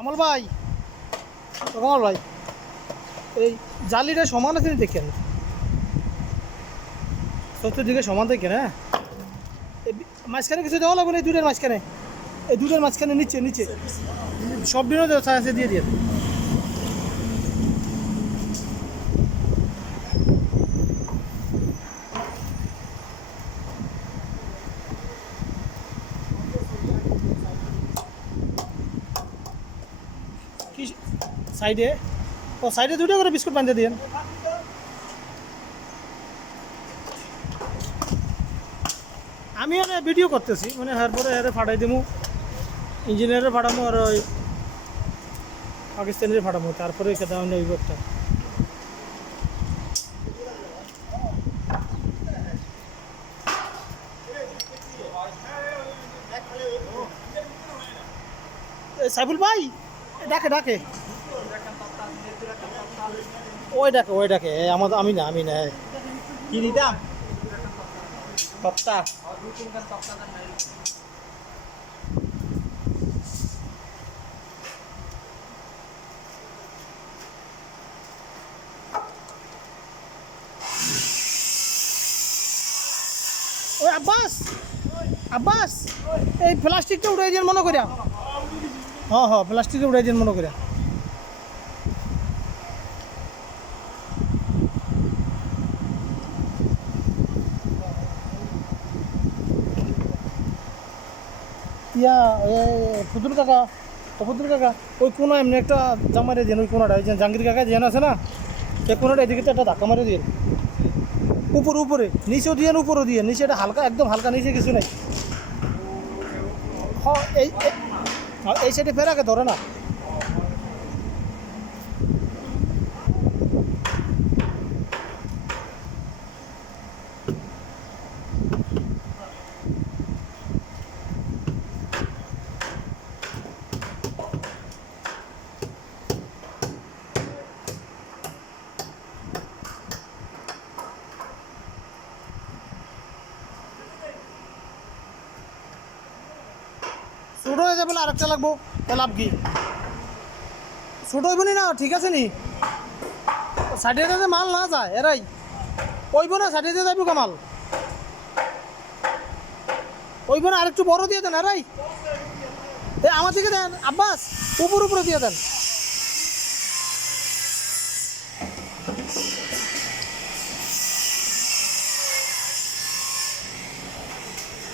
কামাল ভাই, ও কামাল ভাই, এই জালিটা সমান আছে দেখেন, চতুর্দিকে সমান দেখেন। হ্যাঁ, এই মাঝখানে কিছু দেওয়া লাগবে না, এই দুটোর মাঝখানে, এই দুটোর মাঝখানে নিচে নিচে সব দিনও আছে দিয়ে দিয়ে কি সাইডে, ও সাইডে দুটো করে বিস্কুট বাঁধতে দিন। আমি আর ভিডিও করতেছি, মানে এরপরে এর ফাটাই দেবো, ইঞ্জিনিয়ারে ফাটামো আর ওই পাকিস্তানের ফাটামো, তারপরে খেতে হবে ওই বোর্ডটা। সাইফুল ভাই ডাকে ডাকে, ওই ডাকে আমাদের, আমি না কি দিতাম তক্তা ওই আব্বাস, আব্বাস এই প্লাস্টিকটা উড়াই দিন মনে করিয়া। হ্যাঁ হ্যাঁ, প্লাস্টিকটা উড়াই দিন মনে করিয়া। ইয়া ফুতুল কাকা, ফুতুল কাকা ওই কোনো এমনি একটা জামারে দিন, ওই কোনোটা ওই যে জাহাঙ্গীর কাকা যেন আছে না, সে কোনোটা এদিকে তো একটা ধাক্কা মারে দিন, উপরে উপরে নিচেও দিয়ে, উপরেও দিয়ে, নিচে এটা হালকা, একদম হালকা, নিচে কিছু নাই। হ্যাঁ এই সাইডে ফের আগে ধরে না। ছোটো হয়ে যাবে, আরেকটা লাগবো, লাভ কি? ছোটো হইব না, ঠিক আছে নি, সাইডে যাতে মাল না যায় এরাই ওইব না, সাইডে দিয়ে যাবো কামাল, ওইব না, আরেকটু বড় দিয়ে দেন এরাই, আমার দিকে দেন আব্বাস, উপরে দিয়ে দেন।